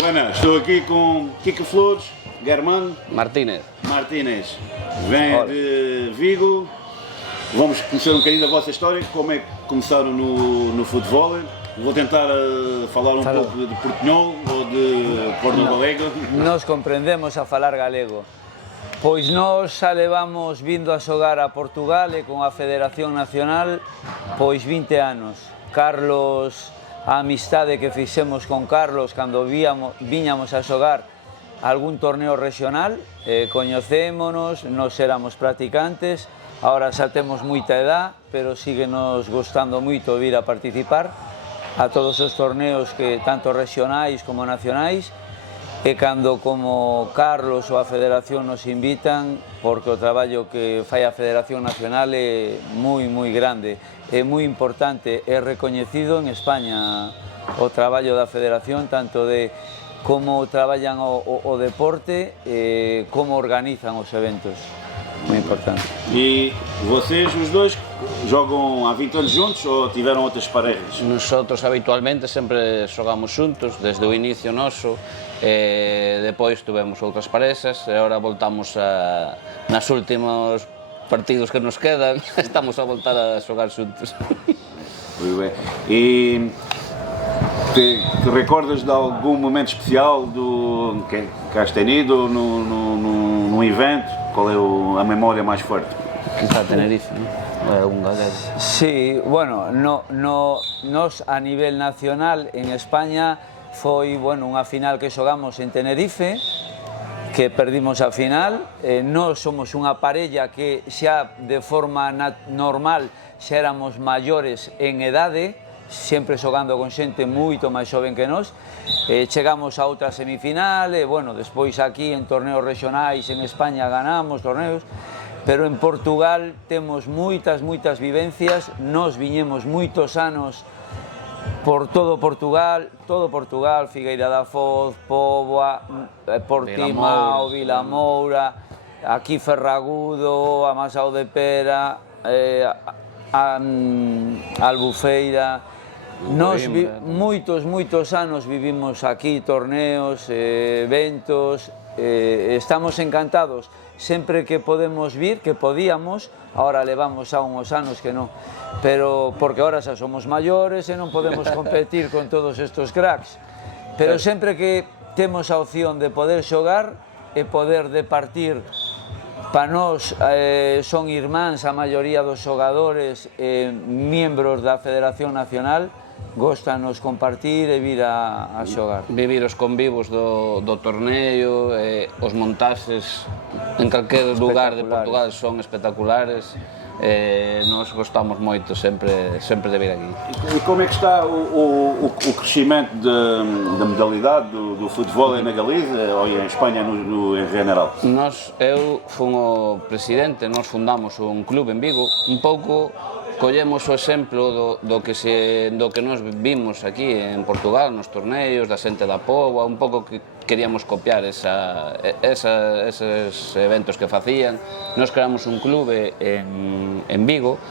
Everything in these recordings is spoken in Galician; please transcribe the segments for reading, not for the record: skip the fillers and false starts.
Buenas, estou aqui com Kiko Flores, Germán Martínez. Vem de Vigo. Vamos conhecer um bocadinho da vossa história, como é que começaram no futebol. Vou tentar falar pouco de portuñol ou de porno-galego. Nos comprendemos a falar galego. Pois nós xa levamos vindo a xogar a Portugal e con a Federación Nacional pois 20 anos. Carlos, a amistade que fixemos con Carlos cando viñamos a xogar algún torneo regional, coñecémonos, nos éramos practicantes, agora xa temos moita edad, pero síguenos gustando moito vir a participar a todos os torneos que tanto regionais como nacionais, e cando como Carlos ou a Federación nos invitan, porque o traballo que fai a Federación Nacional é moi grande, é moi importante, é recoñecido en España o traballo da Federación, tanto de como traballan o deporte e como organizan os eventos, moi importante. E vocês, os dois, jogam há 20 anos juntos ou tiveron outras parejas? Nosotros habitualmente sempre xogamos xuntos, desde o inicio noso, depois tuvemos outras parexas e agora voltamos nas últimos partidos que nos quedan, estamos a voltar a xogar xuntos. Muito bem. E te recordas de algum momento especial que has tenido num evento? Qual é a memória mais forte? Quizá Tenerife, non? É un galego. Sí, bueno, nos a nivel nacional en España foi unha final que xogamos en Tenerife, que perdimos a final. Nós somos unha parella que xa de forma normal xa éramos maiores en edade, sempre xogando con xente moito máis xoven que nós. Chegamos a outra semifinal e, despois aquí en torneos regionais en España ganamos torneos, pero en Portugal temos moitas vivencias. Nos viñemos moitos anos por todo Portugal, Figueira da Foz, Póvoa, Portimao, Vilamoura, aquí Ferragudo, Amasao de Pera, Albufeira. Nos moitos anos vivimos aquí torneos, eventos, estamos encantados sempre que podemos vir, que podíamos, agora levamos xa uns anos que non, pero porque agora xa somos maiores e non podemos competir con todos estos cracks, pero sempre que temos a opción de poder xogar e poder departir, para nós son irmáns a maioría dos xogadores e membros da Federación Nacional, góstanos compartir e vir a xogar. Vivir os convivos do torneo, os montaxes en calquer lugar de Portugal son espectaculares. Nós gostamos moito sempre de vir aquí. E como é que está o crescimento da modalidade do futebol na Galiza ou em Espanha em geral? Eu fui o presidente, nós fundamos un clube en Vigo, un pouco collemos o exemplo do que nos vimos aquí en Portugal, nos torneos, da xente da Póvoa, un pouco que queríamos copiar eses eventos que facían. Nos creamos un clube en Vigo,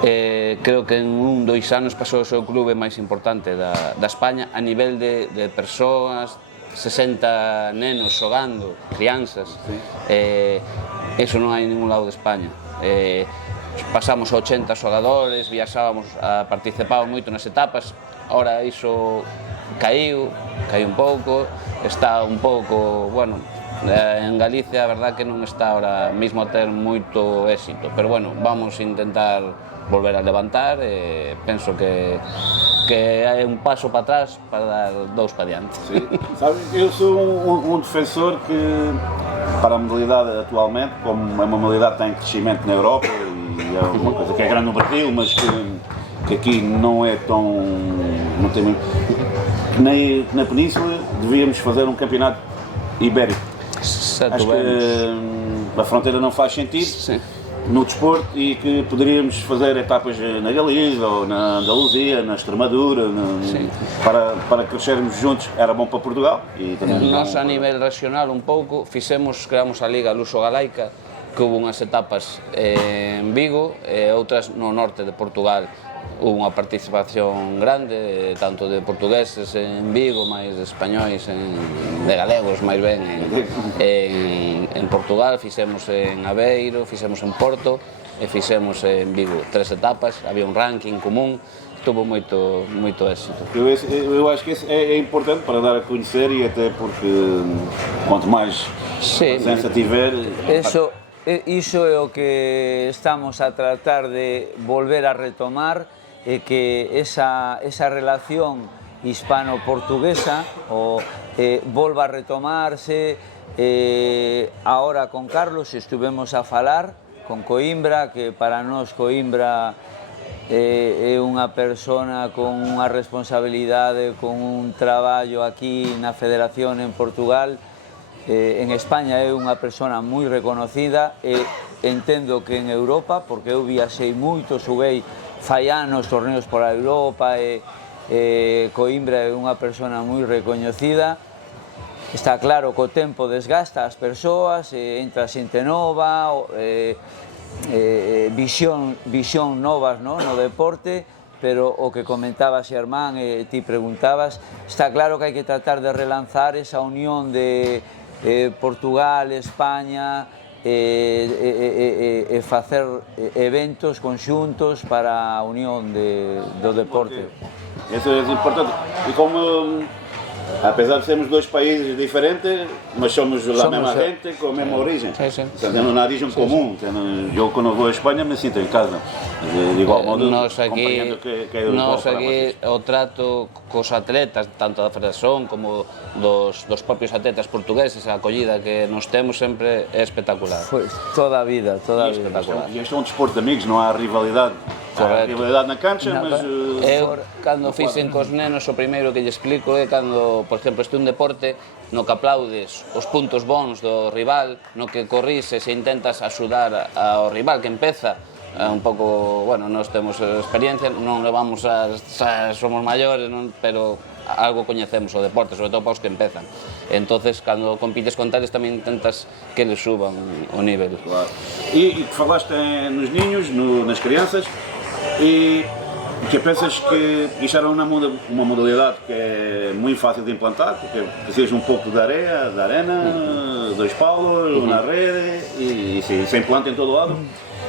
creo que en 2 anos pasou o seu clube máis importante da España a nivel de persoas, 60 nenos xogando, crianzas, eso non hai en ningún lado de España. Pasamos a 80 xogadores, viaxábamos, participábamos moito nas etapas, ahora iso caiu un pouco, está un pouco, en Galicia a verdad que non está ahora mesmo a ter moito éxito, pero vamos a intentar volver a levantar e penso que hai un paso para atrás para dar 2 para diante. Sí. Sabe, eu sou um defensor que, para a modalidade atualmente, como é uma modalidade que tem crescimento na Europa, e é uma coisa que é grande no Brasil, mas que aqui não é tão... não tem muito... Na Península devíamos fazer um campeonato ibérico. Acho que a fronteira não faz sentido. Sim. No desporto, e que poderíamos fazer etapas na Galiza ou na Andaluzia, na Extremadura, para crescermos juntos. Era bom para Portugal. Nós a nível regional un pouco creamos a Liga Luso-Galaica, que houve unhas etapas en Vigo e outras no norte de Portugal. unha participación grande, tanto de portugueses en Vigo, máis de españois, de galegos máis ben en Portugal, fixemos en Aveiro, fixemos en Porto e fixemos en Vigo 3 etapas, había un ranking común, tuvo moito éxito. Eu acho que isso é importante para dar a conhecer e até porque quanto mais presença tiver... Iso é o que estamos a tratar de volver a retomar, e que esa relación hispano-portuguesa volva a retomarse. Ahora con Carlos estuvemos a falar con Coimbra, que para nós Coimbra é unha persona con unha responsabilidade, con un traballo aquí na Federación en Portugal. En España é unha persona moi reconocida e entendo que en Europa, porque eu viaxei moito, xoguei fai anos torneos por Europa e Coimbra é unha persona moi recoñecida. Está claro que o tempo desgasta as persoas, entra xente nova, visión novas no deporte, pero o que comentaba Xermán e ti preguntabas, está claro que hai que tratar de relanzar esa unión de Portugal, España, e facer eventos conxuntos para a unión do deporte. Isso é importante. E como, apesar de sermos dois países diferentes, mas somos a mesma gente, com a mesma origem. Temos uma origem comum. Eu, quando vou à Espanha, me sinto em casa. De igual modo, compreendo que é igual para vocês. O trato cos atletas, tanto da Federación como dos propios atletas portugueses, a acollida que nos temos sempre é espectacular. Toda a vida, toda a vida. Espectacular. E este é um desporto de amigos, não há rivalidade. Há rivalidade na cancha, mas... Eu, cando fixen cos nenos, o primeiro que lle explico é cando, por exemplo, este é un deporte no que aplaudes os puntos bons do rival, no que corrises e intentas axudar ao rival que empeza un pouco, bueno, nós temos experiencia, non levamos somos maiores, pero algo coñecemos o deporte, sobre todo para os que empezan. Entonces, cando compites con tales, tamén intentas que les suban o nivel. Claro. E falaste nos niños, nas crianças, e que pensas que isto era uma modalidade que é muito fácil de implantar, porque precisas um pouco de areia, de arena, 2 palos, na rede, e se implanta em todo lado.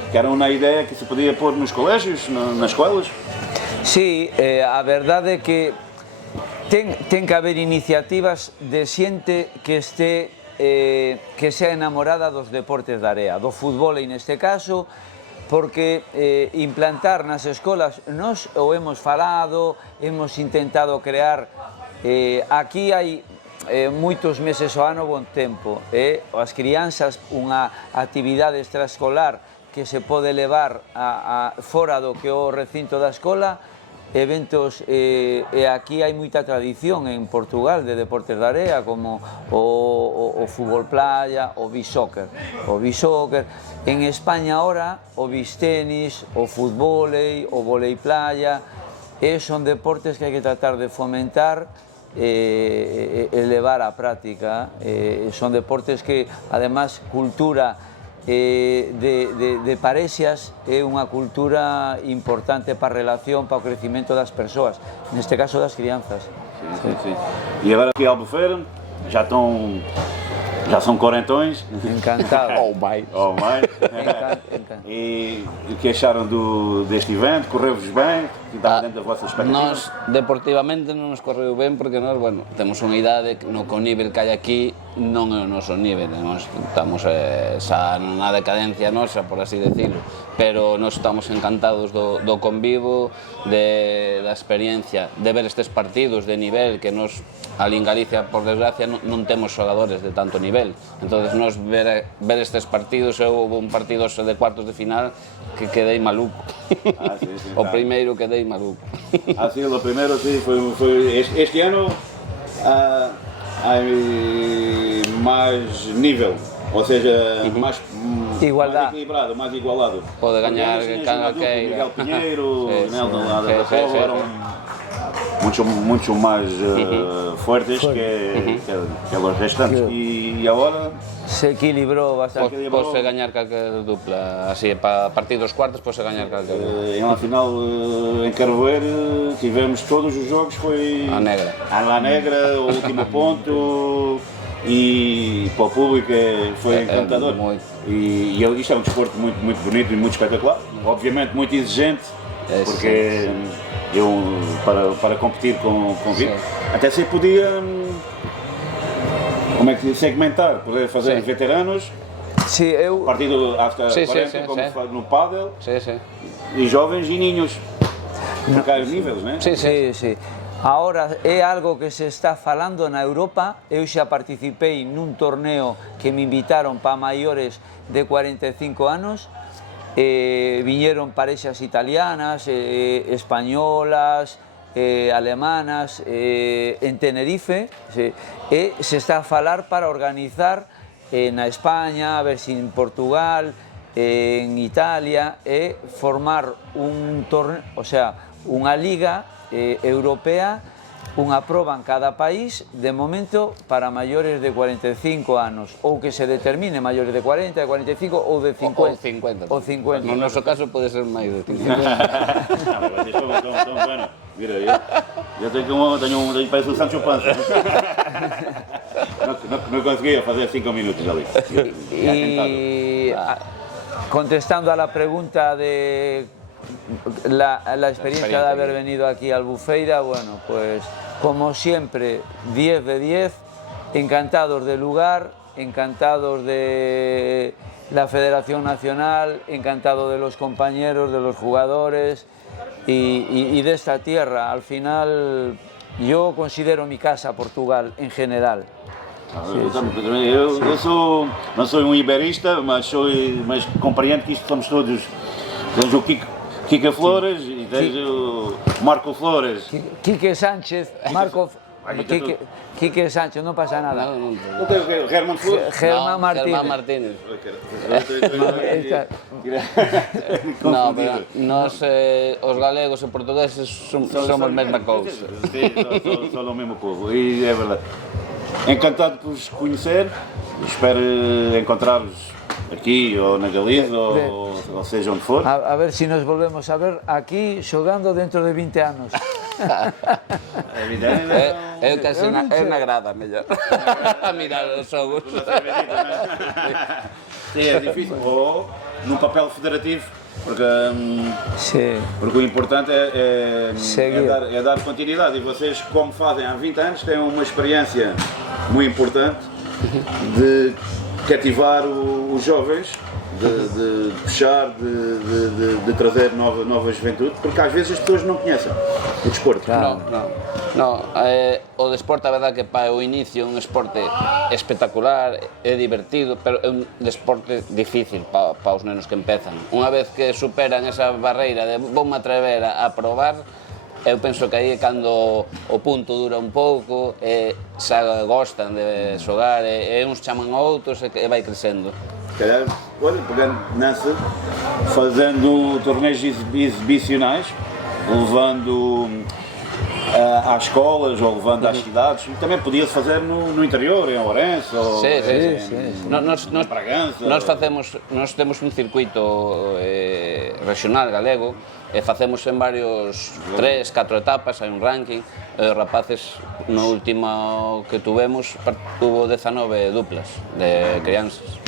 Que era uma ideia que se podia pôr nos colégios, nas escolas? Sí, a verdade é que ten que haber iniciativas de xente que sea enamorada dos deportes de area, do fútbol neste caso, porque implantar nas escolas, nós o hemos falado, hemos intentado crear, aquí hai moitos meses ao ano bon tempo, as crianzas unha actividade extraescolar que se pode levar fora do que o recinto da escola, eventos, e aquí hai moita tradición en Portugal de deportes de area, como o fútbol playa, o beach soccer. En España ahora o beach tenis, o futbolei, o volei playa, son deportes que hai que tratar de fomentar e levar á práctica. Son deportes que, además, cultura de parexas é unha cultura importante para a relación, para o crecimento das persoas, neste caso das crianzas. Sim. E agora aqui em Albufeira, já são quarentões. Encantado. Oh, my. E o que acharam deste evento? Correu-vos bem? Está dentro da vossa expectativa? Nós, deportivamente, non nos correu ben porque nós, bueno, temos unha idade que no nível que hai aquí non é o noso nível, nós estamos xa na decadencia nosa, por así decirlo, pero nós estamos encantados do convivo, da experiencia, de ver estes partidos de nivel que nós, ali en Galicia, por desgracia, non temos xogadores de tanto nivel, entonces nós ver estes partidos, houve un partido de cuartos de final que quedei maluco, o primeiro quedei maluco. Sí, o primeiro, sí, foi este ano hai mais nível, ou seja, mais equilibrado, mais igualado. Pode gañar cada queira. Miguel Pinheiro, Neldo da Cova, eram mucho más fuertes que los restantes. Y ahora Se equilibrou bastante. Pode gañar calquer dupla, así, para partir dos cuartos pode gañar calquer dupla. em uma final em Carvoeiro tivemos todos os jogos, foi A negra. a La Negra, o último ponto, e para o público foi encantador. Muito. E isto é um desporto muito bonito e muito espetacular, obviamente muito exigente, porque eu para competir com Vigo, até se podia, como é que segmentar, poder fazer veteranos, Sí, eu... partido hasta Sí, 40, como sí. faz no pádel, Sí, sí. e jovens e niños, porque há níveis, né? Sí, sí. Sí, sí. Ahora é algo que se está falando na Europa. Eu xa participei nun torneo que me invitaron para maiores de 45 anos. Viñeron parexas italianas, españolas, alemanas, en Tenerife, e se está a falar para organizar na España, a ver si en Portugal, en Italia, e formar un torneo, o sea, unha liga europea, unha proba en cada país, de momento para maiores de 45 anos, ou que se determine maiores de 40, de 45 ou de 50. Ou 50. No noso caso pode ser máis de 50. Mas esto son bueno. Mira, yo tengo parece un Sancho Panza. No conseguía fazer 5 minutos ali. Y contestando a la pregunta de la experiencia de haber venido aquí al Albufeira, bueno, pues como siempre, 10 de 10, encantados del lugar, encantados de la Federación Nacional, encantado de los compañeros, de los jugadores y de esta tierra. Al final, yo considero mi casa Portugal en general. Eu não sou um iberista, mas compreendo que isto somos todos. Tens o Kika Flores e tens o Marco Flores. Quique Sánchez, Marco... Quique Sánchez, no pasa nada. Não tens o Germán Flores? Germán Martínez. Germán Martínez. No, pero nós, os galegos e portugueses, somos a mesma cousa. Sim, são o mesmo povo, e é verdade. Encantado por vos conhecer, espero encontrar-vos aquí ou na Galiza ou seja onde for. A ver si nos volvemos a ver aquí xogando dentro de 20 anos. Eu casi na grada, mellor. A mirar os xogos. Sim, é difícil. Ou num papel federativo, porque o importante é dar continuidade. E vocês, como fazem há 20 anos, têm uma experiência muito importante de cativar os jovens, de puxar, de trazer nova juventude, porque às vezes as pessoas não conhecem o desporto. No, o desporto, a verdade que para o inicio é un esporte espectacular, é divertido, pero é un desporte difícil para os nenos que empezan. Unha vez que superan esa barreira de voume atrever a probar, eu penso que aí é cando o punto dura un pouco, xa gostan de xogar, e uns chaman a outros e vai crecendo. Calhar, olha, pegando nessa, fazendo torneios exibicionais, levando às escolas ou levando às cidades, também podia-se fazer no interior, em Ourense ou em Bragança. Nós temos un circuito regional galego e facemos en varios 3, 4 etapas, hai un ranking, e os rapaces no último que tuvemos hubo 19 duplas de crianzas.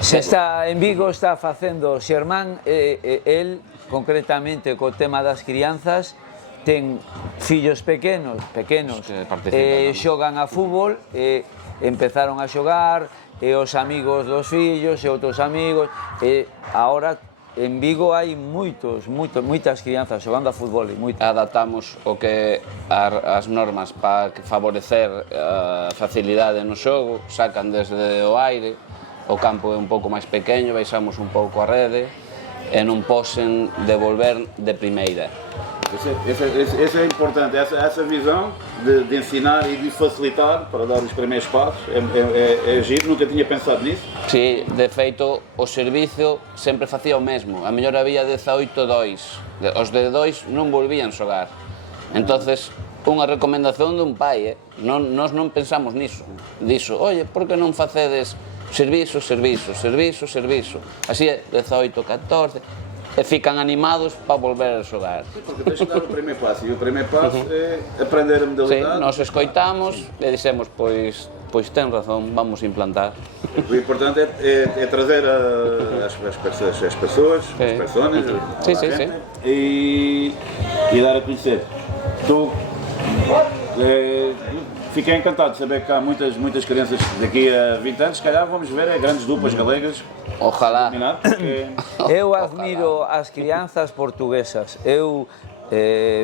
Se está en Vigo, está facendo Xermán, el concretamente co tema das crianzas, ten fillos pequenos, xogan a fútbol, empezaron a xogar, e os amigos dos fillos e outros amigos, e agora en Vigo hai moitas crianzas xogando a fútbol. Adaptamos o que as normas para favorecer a facilidade no xogo, sacan desde o aire, o campo é un pouco máis pequeno, baixamos un pouco a rede e non posen devolver de primeira. Essa é importante, essa visão de ensinar e de facilitar para dar os primeiros passos, é giro, nunca tinha pensado nisso. Si, de feito, o servizo sempre facía o mesmo, a mellor había 18-2, os de 2 non volvían xogar, Entonces, unha recomendación dun pai, nós non pensamos niso, diso, oye, por que non facedes servizo, servizo, servizo, servizo, así é, 18, 14, e fican animados para volver a xogar. Porque tens que dar o primeiro passo, e o primeiro passo é aprender a Sí, modalidade. nós escoitamos e dixemos, pois ten razón, vamos implantar. O importante é trazer as pessoas, as personas, Sí, sí, sí. E dar a conhecer. Fiquei encantado de saber que há muitas crianças daqui a 20 anos, se calhar vamos ver grandes duplas galegas. Ojalá. Eu admiro as crianzas portuguesas. Eu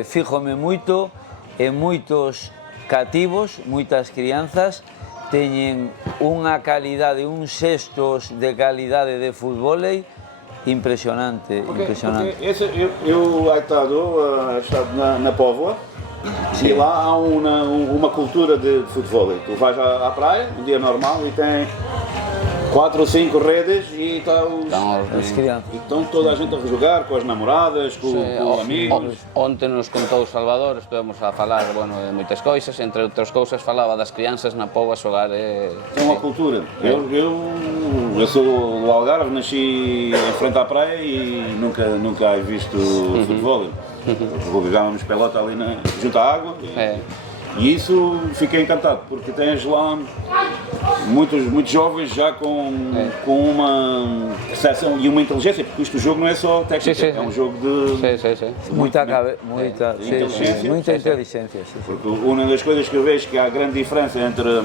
fíjome moito en moitos cativos, moitas crianzas teñen unha calidade, uns xestos de calidade de futbolei impresionante, impresionante. Eu he estado na Póvoa e lá há uma cultura de futebol. Tu vais à praia, um dia normal, e tem 4 ou 5 redes e As crianças. estão toda a gente a jogar com as namoradas, com amigos. Onte nos contou Salvador, estivemos a falar, bueno, de moitas cousas, entre outras cousas falaba das crianças na Póvoa a xogar. É uma cultura. Eu sou do Algarve, nasci em frente à praia e nunca he visto futebol. Jogávamos pelota ali junto à água. E isso fiquei encantado, porque tens lá muitos jovens já com uma percepção e uma inteligência, porque isto o jogo não é só técnica, é um jogo de Muita inteligência. Porque uma das coisas que eu vejo que há grande diferença entre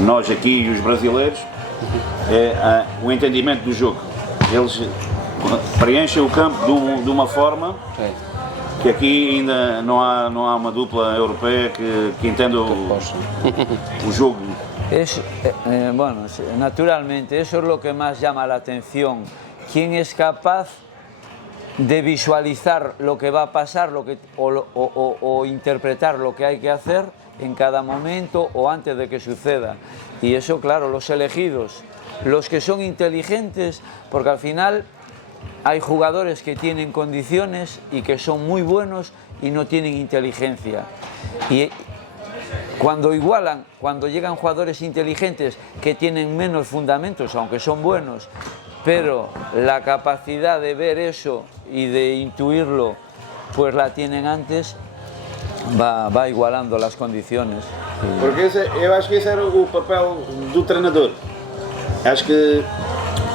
nós aqui e os brasileiros é o entendimento do jogo. Eles preenchem o campo de uma forma que aqui ainda não há uma dupla europeia que entenda o jogo. Bueno, naturalmente, eso es lo que más llama la atención. ¿Quién es capaz de visualizar lo que va a pasar o interpretar lo que hay que hacer en cada momento o antes de que suceda? Y eso, claro, los elegidos, los que son inteligentes, porque al final hay jugadores que tienen condiciones y que son muy buenos y no tienen inteligencia. Y cuando llegan jugadores inteligentes que tienen menos fundamentos, aunque son buenos, pero la capacidad de ver eso y de intuirlo, pues la tienen antes, va igualando las condiciones. Porque eu acho que esse era o papel do treinador. Acho que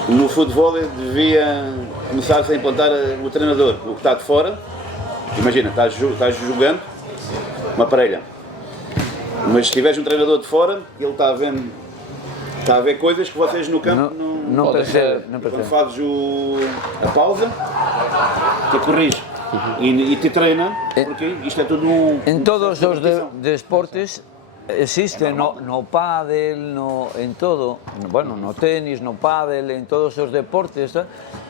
no futebol devia começar-se a implantar o treinador, o que está de fora. Imagina, estás jogando uma parelha, mas se tiveres um treinador de fora, ele está a ver coisas que vocês no campo não percebem. Quando fazes a pausa, te corrige e te treina, porque isto é tudo En todos os deportes existe, no pádel, en todo, bueno, no tenis, no pádel, en todos os deportes,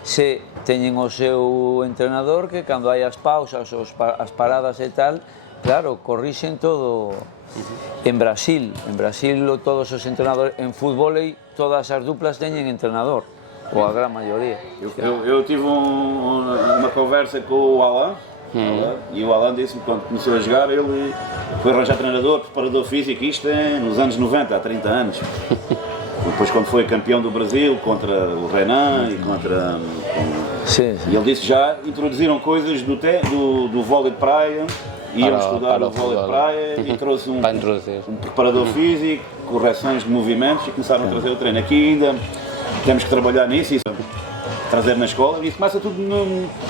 se teñen o seu entrenador que cando hai as pausas, as paradas e tal, claro, corrixen todo. En Brasil todos os entrenadores, en fútbol todas as duplas teñen entrenador, ou a gran maioría. Eu tive uma conversa com o Alain. E o Alain disse-me, quando começou a jogar, ele foi arranjar treinador, preparador físico, isto é nos anos 90, há 30 anos. Depois, quando foi campeão do Brasil contra o Renan e contra... E ele disse que já introduziram coisas do vôlei de praia, iam estudar o vôlei de praia e trouxe um preparador físico, correções de movimentos e começaram a trazer o treino. Aqui ainda temos que trabalhar nisso e trazer na escola, e isso começa tudo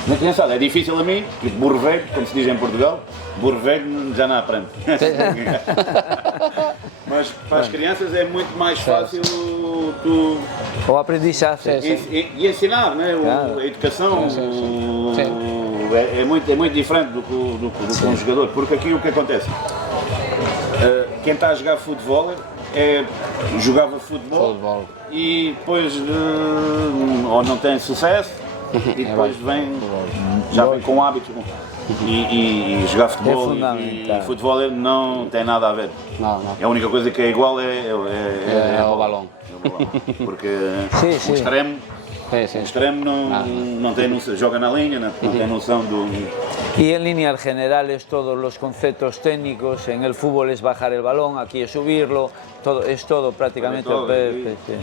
na criançada. É difícil a mim, tipo burro velho, como se diz em Portugal, burro velho já não aprende. Mas para as crianças é muito mais fácil o aprendizagem e ensinar, né? A educação é muito diferente do que um jogador, porque aqui o que acontece? Quem está a jogar futebol jogava futebol e depois ou não tem sucesso e depois já vem com hábitos e jogar futebol e futebol não tem nada a ver. A única coisa que é igual é o balão. Porque o extremo sim. O extremo não tem noção, joga na linha, não tem noção do... Y en líneas generales todos los conceptos técnicos, en el fútbol es bajar el balón, aquí es subirlo, es todo prácticamente...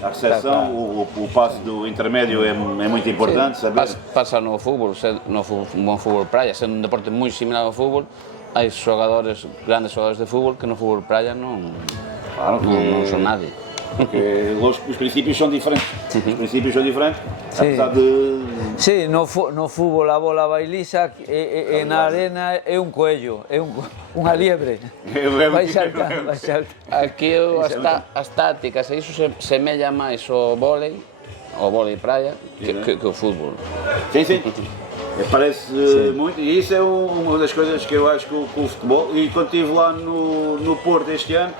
A recepção, o passo do intermédio é muito importante, saber. Pasa no fútbol, no fútbol praia, sendo un deporte moi similar ao fútbol, hai grandes xogadores de fútbol que no fútbol praia non son nadie. Porque os princípios são diferentes. Os princípios são diferentes, apesar de... Sí, no fútbol a bola vai lisa, e na arena é un coello, é unha liebre. Vai saltar. Aquí as tácticas, e iso semella máis o vólei praia, que o fútbol. Sim. Parece muito, e isso é uma das coisas que eu acho que o futebol, e quando estive lá no Porto este ano,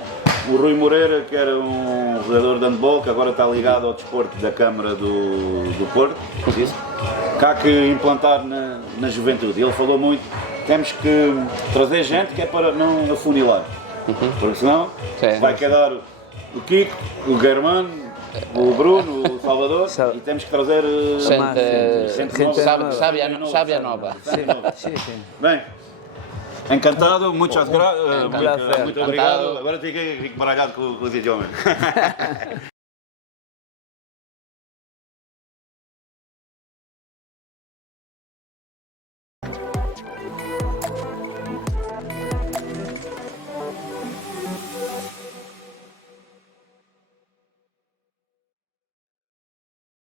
o Rui Moreira, que era um jogador de handball, que agora está ligado ao desporto da Câmara do Porto, disse que há que implantar na juventude. Ele falou muito, temos que trazer gente que é para não afunilar, porque senão vai quedar o Kiko, o Germano, o Bruno, o Salvador, e temos que trazer sábia nova. Bem, encantado, muchas gracias, Un placer. muito obrigado. Agora fiquei baralhado com os idiomas.